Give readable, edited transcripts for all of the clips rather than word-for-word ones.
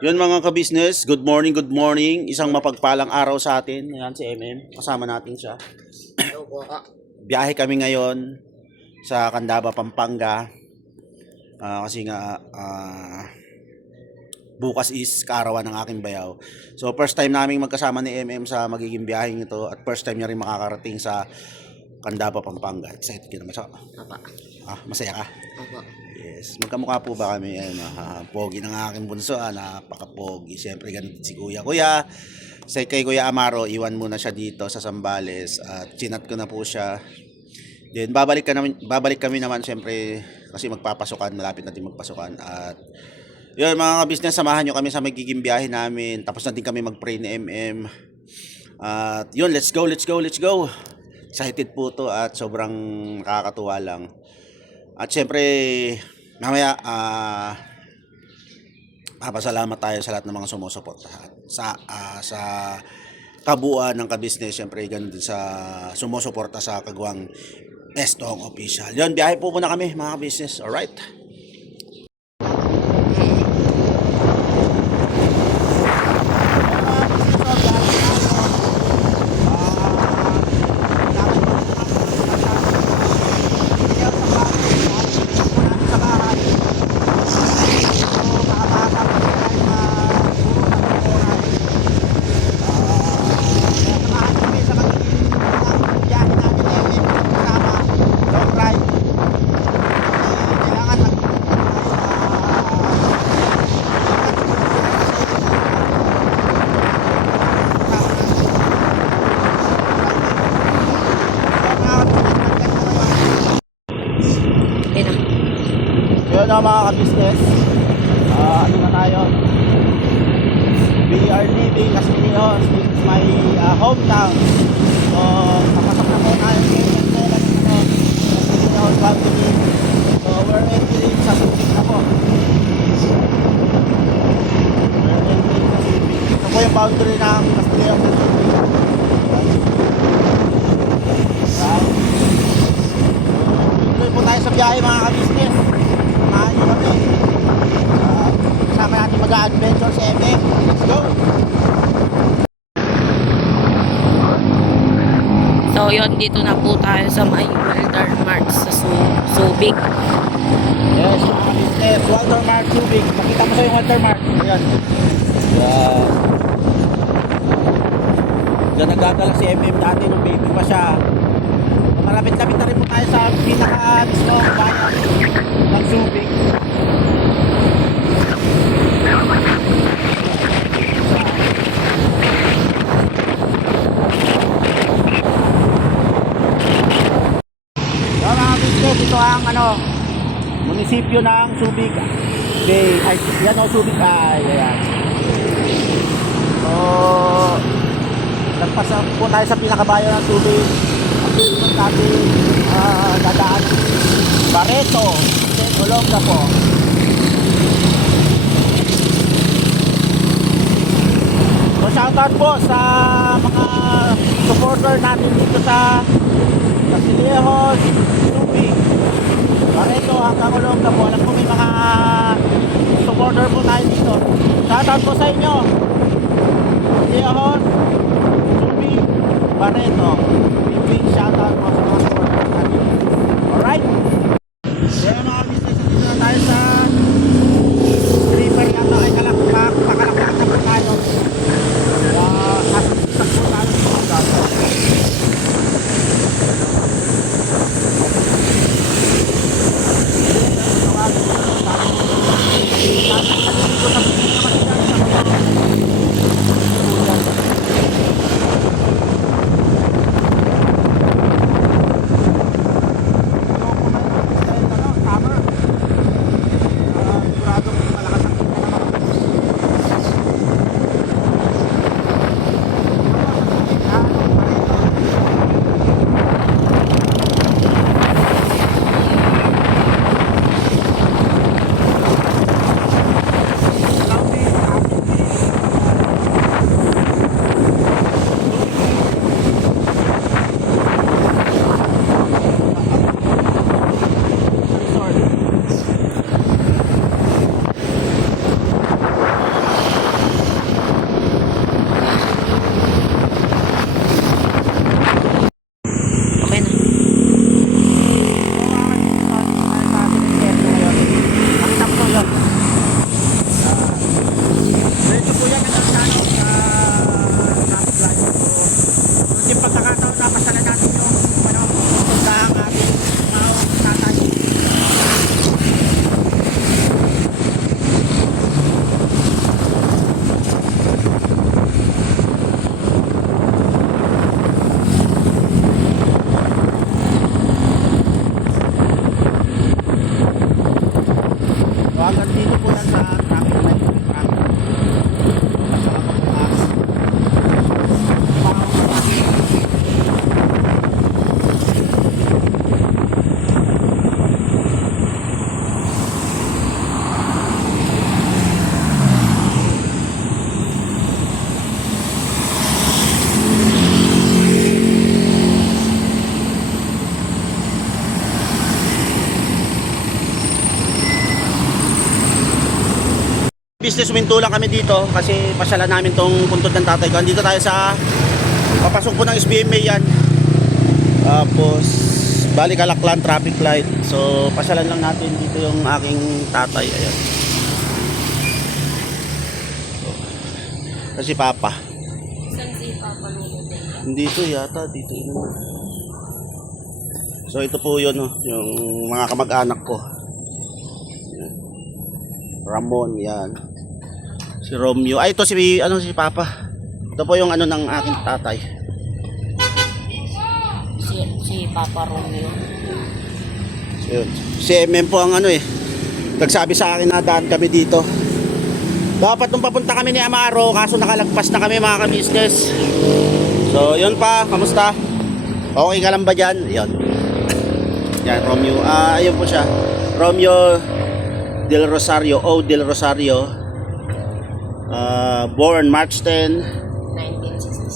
Yun mga ka-business, good morning, good morning. Isang mapagpalang araw sa atin. Ayan si MM, kasama natin siya. Biyahe kami ngayon sa Candaba, Pampanga. Kasi nga bukas is kaarawan ng aking bayaw. So first time naming magkasama ni MM sa magiging biyaheng ito at first time niya rin makakarating sa Candaba, Pampanga. Excited ka naman siya? Masaya ka? Yes. Magkamukha po ba kami? Pogi ng aking bunso. Napaka-pogi. Siyempre ganun si Kuya. Kuya, kay Kuya Amaro, iwan muna siya dito sa Zambales. At chinat ko na po siya. Then babalik kami naman siyempre kasi magpapasukan. Malapit natin magpasukan. At yun mga business, samahan nyo kami sa magiging biyahe namin. Tapos na din kami mag-pray ni MM. At yun, let's go. Excited po to at sobrang nakakatuwa lang. At syempre, mamaya, papasalamat tayo sa lahat ng mga sumusuporta sa kabuuan ng ka-business. Syempre, ganun din sa sumusuporta sa Kagawang Estong Official. Yun, biyahe po muna kami mga ka-business. Alright? Yun na mga ka-business, ano na tayo, we are leaving Castillos. This is my hometown. So napasok na po tayo sa Castillos family. So we're entering sa Subic na po. Ito po yung boundary ng Castillos sa Subic. Tuloy po tayo sa biyahe mga ka-business. Samahan nyo kami. Kasama natin mag-adventure sa MM. Let's go! So yun, dito na po tayo sa may Walter Mart sa Subic. Yes, business. Walter Mart Subic. Pakita mo sa yung Walter Mart. Ayan. Yan. Diyan nagdadala si MM dati nung baby pa siya. Malapit-lapit na rin po tayo sa pinaka-gusto bayan ng Subic. So mga business, ito ang munisipyo ng Subic. Yan o, Subic. Ayan. So nagpasa po tayo sa pinakabayan ng Subic. Natin dadaan Barreto, Olonga po. So shoutout po sa mga supporter natin dito sa Casillejos, Subic, Barreto hanggang Olonga po. Alam ko may mga supporter po tayo dito. Shoutout po sa inyo, Casillejos, Subic, Barreto. Big shoutout po sa mga supporters natin. Alright? Kaya mga business, dito na tayo sa river yata ay pakalakpak na po tayo. Asastak po tayo sa mga gato. Business window lang kami dito kasi pasyalan namin tong puntod ng tatay ko. Andito tayo sa papasok po ng SBMA yan. Tapos balik Kalaklan traffic light. So pasyalan lang natin dito yung aking tatay. Ayan. Kasi papa. Saan si Papa Lolo? Dito yata, dito ino. So ito po yun, oh, yung mga kamag-anak ko. Yan. Ramon, yan. Si Romeo. Ay, ito si Papa. Ito po yung ano ng aking tatay. Si Papa Romeo. So, yun. Si MM po ang ano nagsabi sa akin na daan kami dito. Dapat nung papunta kami ni Amaro, kaso nakalagpas na kami mga ka-business. So, yun pa. Kamusta? Okay ka lang ba dyan? Yun. Yan, Romeo. Ayun po siya. Romeo Del Rosario. O Del Rosario. Born March 10,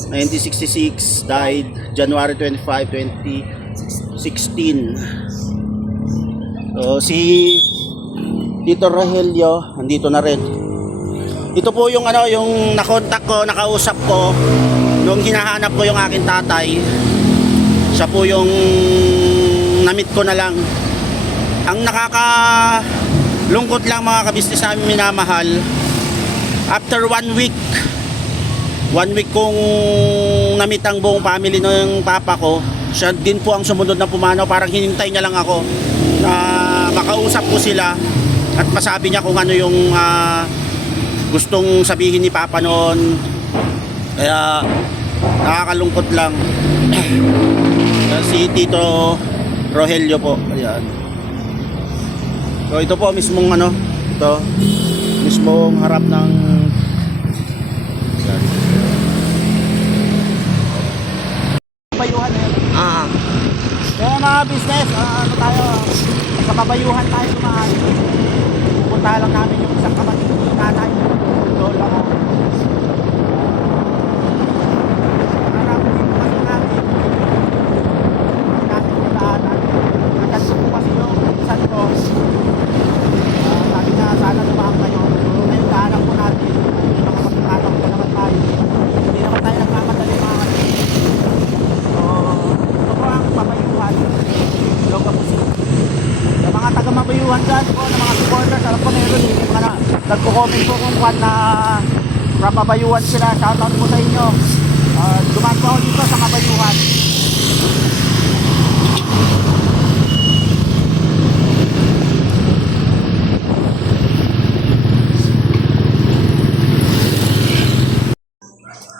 1966. Died January 25, 2016. So, si Tito Rogelio, andito na rin. Ito po yung yung nakontak ko, nakausap ko nung hinahanap ko yung aking tatay. Siya po yung na-meet ko na lang. Ang nakakalungkot lang mga kabisnes namin minamahal, after 1 week kong na-meet ang buong family ng papa ko, siya din po ang sumunod na pumanaw. Parang hinintay niya lang ako na makausap ko sila at masabi niya kung ano yung gustong sabihin ni papa noon. Kaya nakakalungkot lang. Si Tito Rogelio po. Ayan. So ito po mismong ito mismong harap ng bayuhan Kaya mga business, tayo sa pabayuhan tayo dumaan. Pupunta lang namin yung isang kapatid ni nanay. Lola ko. Sabi na sana lumaan kayo. Ngayon kahanap po natin. Makapagkakanak po naman tayo. Hindi naman tayo nagmamadali mga kapatid. So, ito po ang pabayuhan. Loga po sila. Sa mga taga-mabayuhan dyan po, na mga supporters, alam ko meron yung mga nagko-comment po kung kwan na from mabayuhan sila. Shoutout po sa inyo. Dumaan po ako dito sa mabayuhan.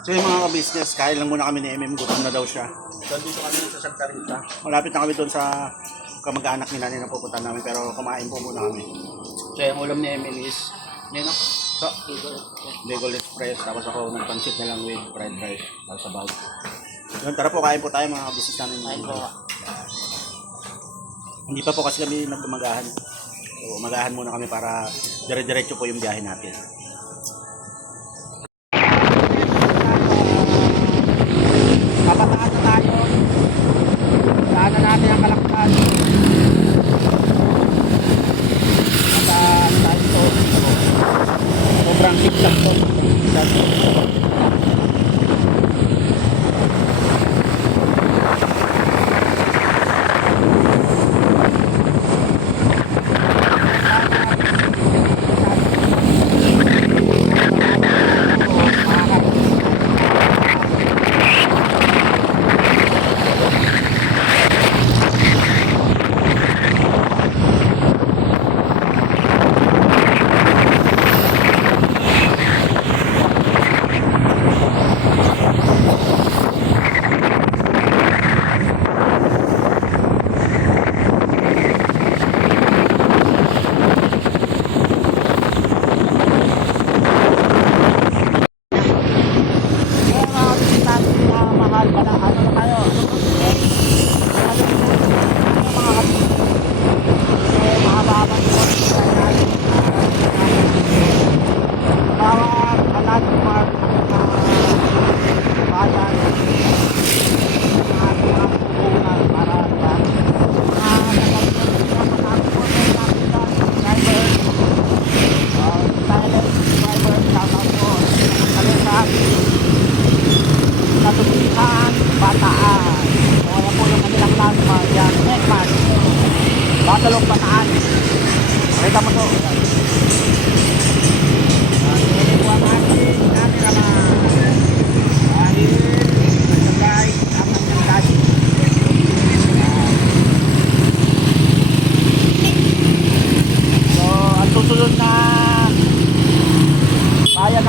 So yung mga ka-business, kain lang muna kami ni MM, gutom na daw siya. So dito kami sa Santa Rita. Malapit na kami doon sa kamag-anak ni nanay na pupunta namin, pero kumain po muna kami. So yung ulam ni MM is, so, Bigol Express, tapos ako nagpansit na lang with fried rice, tapos sa bag. Yun, tara po, kain po tayo mga ka-business namin. Kain po. Hindi pa po kasi kami nagumagahan. So umagahan muna kami para dire-diretso po yung biyahe natin. Papataan na tayo. Daanan natin ang Kalaklan. Tayo ito. Sobrang zigzag to.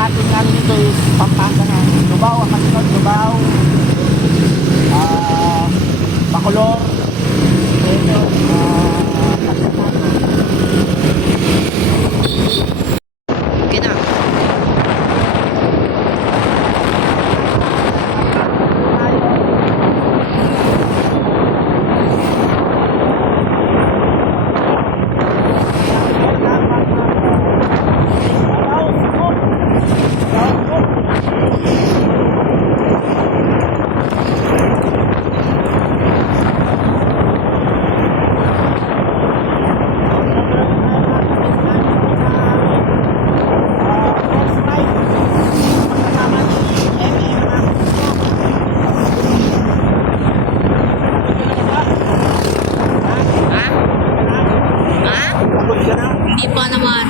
ating ano nito is Pampanga na. Lubao, ang kasunod, Lubao. Bacolor. Ito, Okay na. Ha? Ha? Hindi pa naman.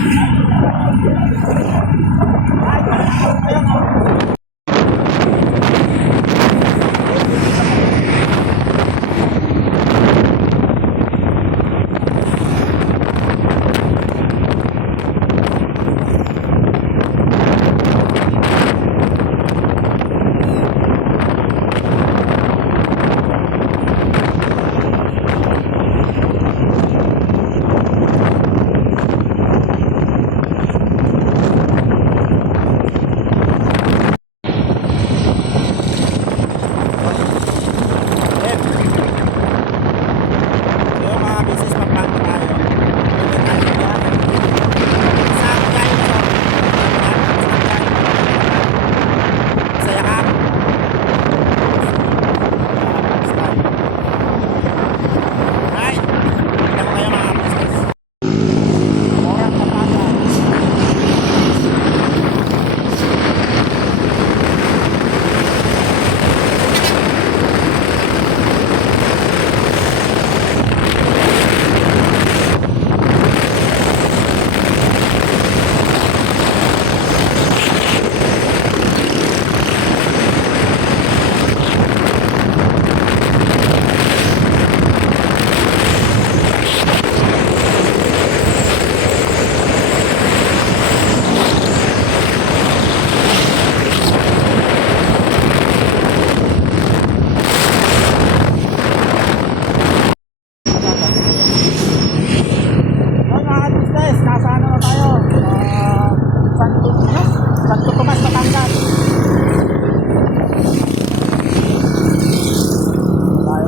Santo Tomas, Batangas.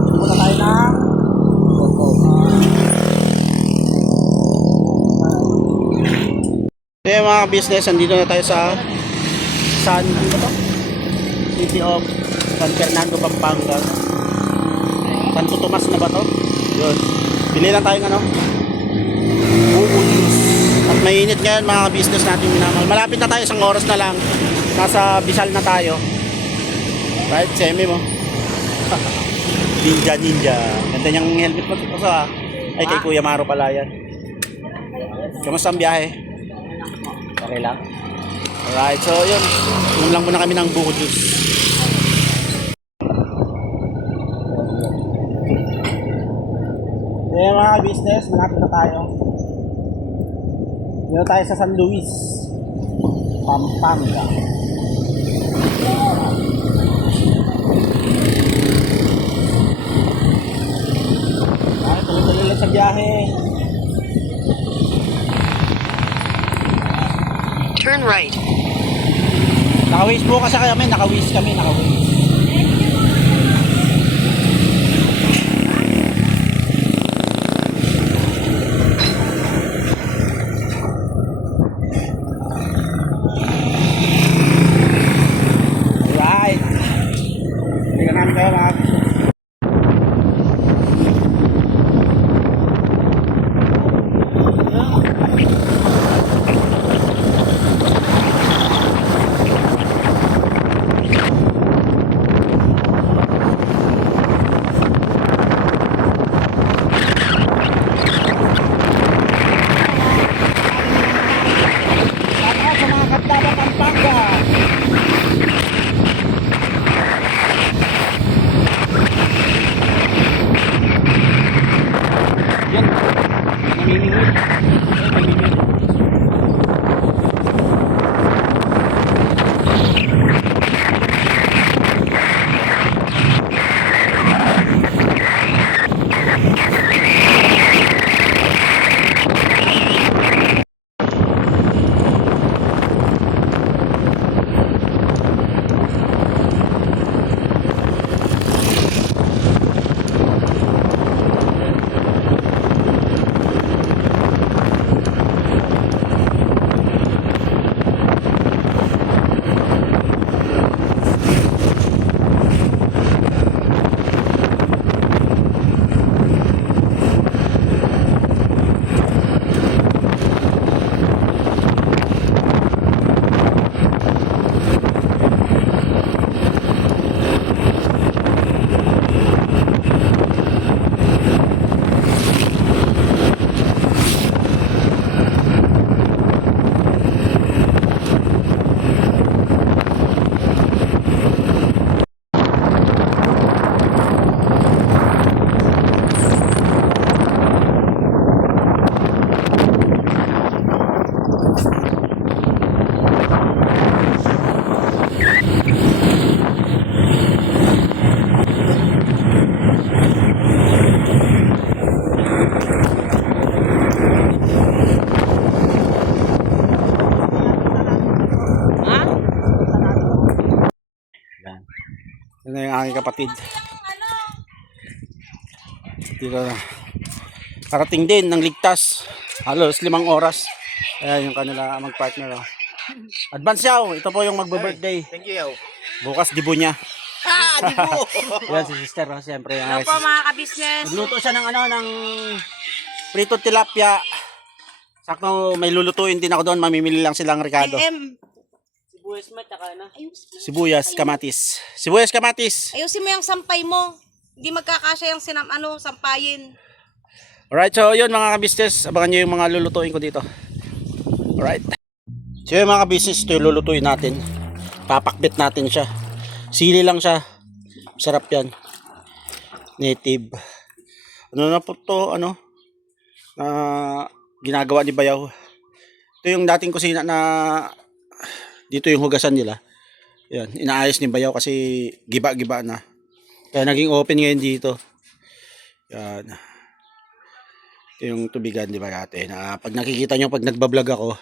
Pupunta tayo ng Hey mga business, andito na tayo sa City of San Fernando, Pampanga. Santo Tomas na ba to? Yun. Bili lang tayo ng ano? Buko juice. At mainit ngayon mga business natin minamahal. Malapit na tayo, isang oras na lang. Nasa Bisal na tayo. Right, semi mo. Ninja. Ganda niyang helmet mo. Ito sa ay kay Kuya Maro pala yan. Kamusta ang biyahe? Okay lang. Alright, so yun. Inom lang muna kami ng buko juice. Kaya mga business, malapit na tayo. Dito tayo sa San Luis, Pampanga. Ay, tuloy-tuloy lang sa biyahe. Turn right. Naka-waste po kasi kami, naka-waste. Alright. Tingnan namin kayo mga Yan na yung aking kapatid. Dito na. Karating din ng ligtas. Halos 5 oras. Ayan yung kanila mag-partner. Oh. Advance yaw. Ito po yung magbe-birthday. Thank you, yaw. Bukas dibo niya. Dibo! Yan si sister. Oh. Siyempre. Hello po mga kabisnes. Nagluto siya ng ng prito tilapia. Sakto may lulutuin din ako doon. Mamimili lang silang Ricardo. Sibuyas mo, tsaka na. Sibuyas, kamatis. Sibuyas, kamatis. Ayusin mo yung sampay mo. Hindi magkakasya yung sampayin. Alright, so yun mga kabisnes. Abangan nyo yung mga lulutuin ko dito. Alright. So yun mga kabisnes, ito yung lulutuin natin. Papakbit natin siya. Sili lang siya. Sarap yan. Native. Ano na po to, ginagawa ni Bayaw. Ito yung dating kusina na dito yung hugasan nila. Yan, inaayos ni Bayaw kasi giba-giba na. Kaya naging open ngayon dito. Yan. Ito yung tubigan, di ba dati? Na pag nakikita nyo, pag nagbablog ako,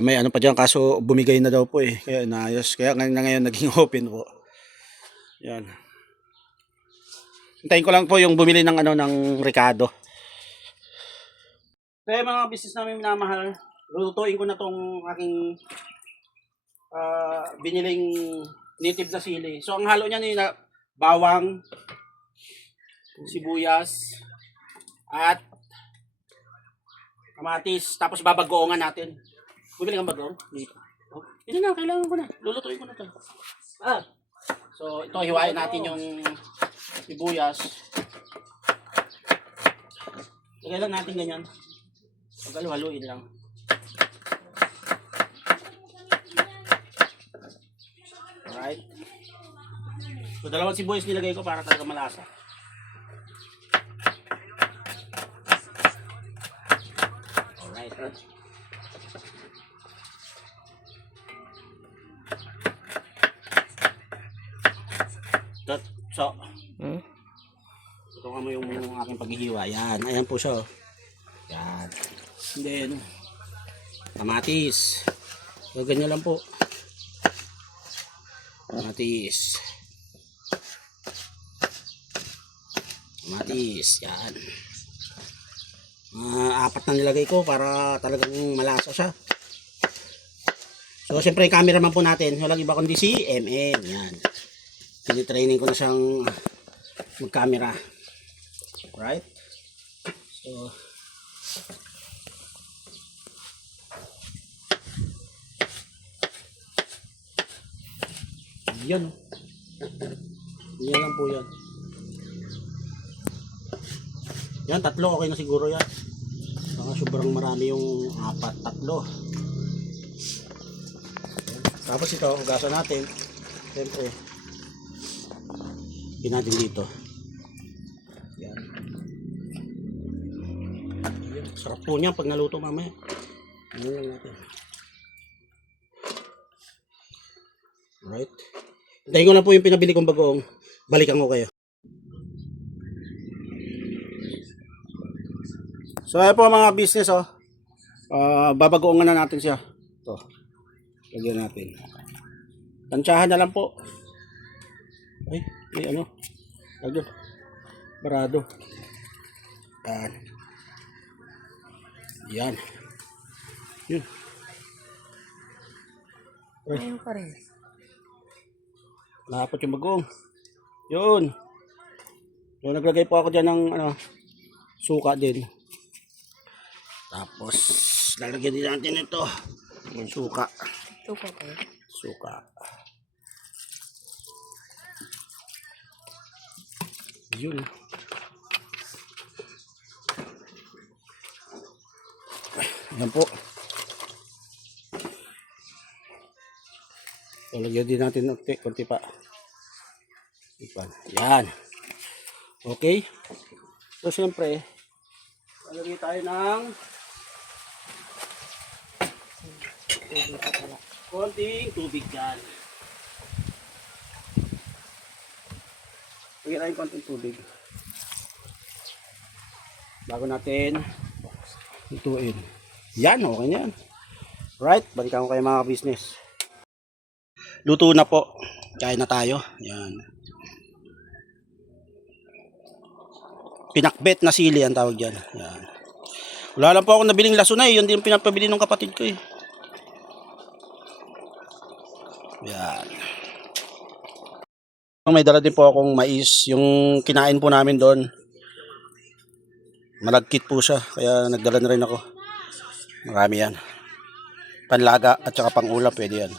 may ano pa dyan, kaso bumigay na daw po eh. Kaya inaayos. Kaya ngayon naging open po. Yan. Hintayin ko lang po yung bumili ng ng Ricardo. Kaya mga business namin minamahal, lulutuin ko na tong aking biniling native na sili. So ang halo niya ni bawang, sibuyas, at kamatis. Tapos babagoongan natin. Bumili kang bagoong? Dito. Oh, yun na, kailangan ko na. Lulutuin ko na to. So ito, hiwain natin yung sibuyas. Lagay lang natin ganyan. Pag-haluin lang. Alright. So, 2 sibuyas nilagay ko para talaga malasa. Alright. So, tutukan mo yung aking paghihiwa. Yan. Ayan po siya. Yan. And then, kamatis. So, ganyan lang po. Kamatis. Kamatis. Yan. 4 na nilagay ko para talagang malasa siya. So, siyempre, yung cameraman po natin, walang iba kundi si MM. Yan. Pinitraining ko na siyang mag-camera. Right? So, yan. Yan lang po yan. Yan, 3. Okay na siguro yan. Baka sobrang marami yung 4, 3. Tapos ito, hugasan natin. Siyempre, natin dito. Yan. Yan. Sarap po niya pag naluto mamaya. Ano lang natin. Alright. Hintayin ko lang po yung pinabili kong bagoong. Balikan ko kayo. So ayan po mga business babagoongan na natin siya. Ito. Lagyan natin. Tansyahan na lang po. Ay, may lagyan. Barado. Yan. Yan. Yun. Ayun pa rin. Nakapot yung bagong. Yun. So, naglagay po ako dyan ng suka din. Tapos, lalagyan din natin ito. Yung suka. Suka pa rin. Suka. Yun. Yan po. So, lagyan din natin ng konti pa. Yan. Okay. So, siyempre, lalagay tayo ng konting tubig dyan. Lagyan tayo konting tubig. Bago natin ituin. Yan, okay na yan. Right, balikan ko kayo mga business. Luto na po. Kain na tayo. Yan. Pinakbet na sili ang tawag dyan. Yan. Wala lang po ako nabiling lasunay. Yun din yung pinapabili ng kapatid ko eh. Yan. May dala din po akong mais. Yung kinain po namin doon. Malagkit po siya. Kaya nagdala na rin ako. Marami yan. Panlaga at saka pangulam. Pwede yan.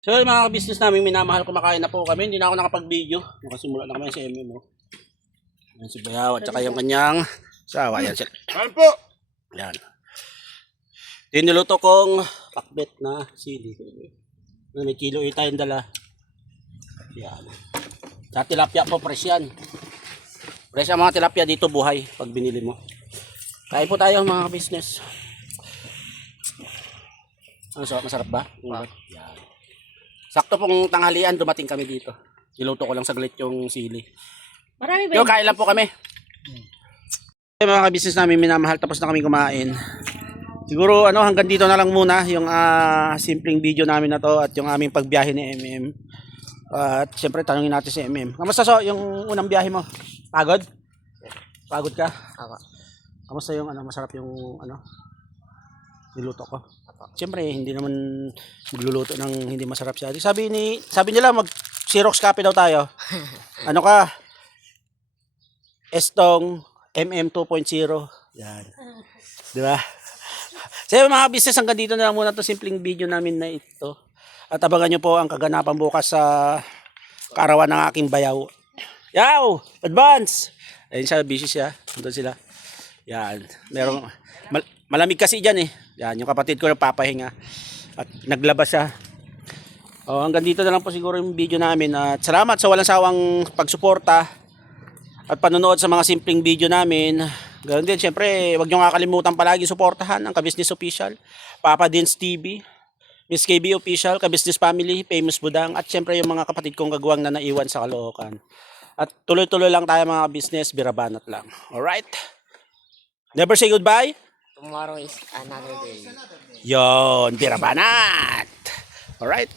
So yung mga business namin minamahal, kumakain na po kami. Hindi na ako nakapag-video. Nakasimula na kami sa MM. Yan si Bayaw at saka yung kanyang sawa. Yan sila. Ano po? Yan. Yung niluto kong pakbet na sili. May kilo tayong dala. Yan. Sa tilapia po, fresh yan. Fresh ang mga tilapia dito, buhay pag binili mo. Kain po tayo mga business. Ano so, masarap ba? Yan. Sakto pong tanghalian, dumating kami dito. Niluto ko lang saglit yung sili. Marami ba Yo, kain lang po kami. Mga business namin minamahal, tapos na kami kumain. Siguro hanggang dito na lang muna yung simpleng video namin na to at yung aming pagbiyahe ni MM. At siyempre tanungin natin si MM. Kamusta so yung unang biyahe mo? Pagod? Pagod ka? Kamusta yung masarap yung niluto ko? Siyempre hindi naman magluluto ng hindi masarap siya. Sabi nila mag Xerox copy daw tayo. Ano ka? Estong MM 2.0. Yan. Di ba? So mga business, hanggang dito na lang muna itong simpleng video namin na ito. At abangan nyo po ang kaganapan bukas sa kaarawan ng aking bayaw. Yaw! Advance! Ayun siya, busy siya. Nandun sila. Yan. Malamig kasi dyan eh. Yan, yung kapatid ko nagpapahinga. At naglabas siya. O, hanggang dito na lang po siguro yung video namin. At salamat sa walang sawang pagsuporta at panonood sa mga simpleng video namin. Ganoon din, syempre, huwag nyo kakalimutan palagi suportahan ang Ka-Business Official, Papa Dins TV, Miss KB Official, Ka-Business Family, Famous Budang, at syempre yung mga kapatid kong kagawang na naiwan sa Caloocan. At tuloy-tuloy lang tayo mga business, birabanat lang. Alright? Never say goodbye? Tomorrow is another day. Yon, birabanat! Alright?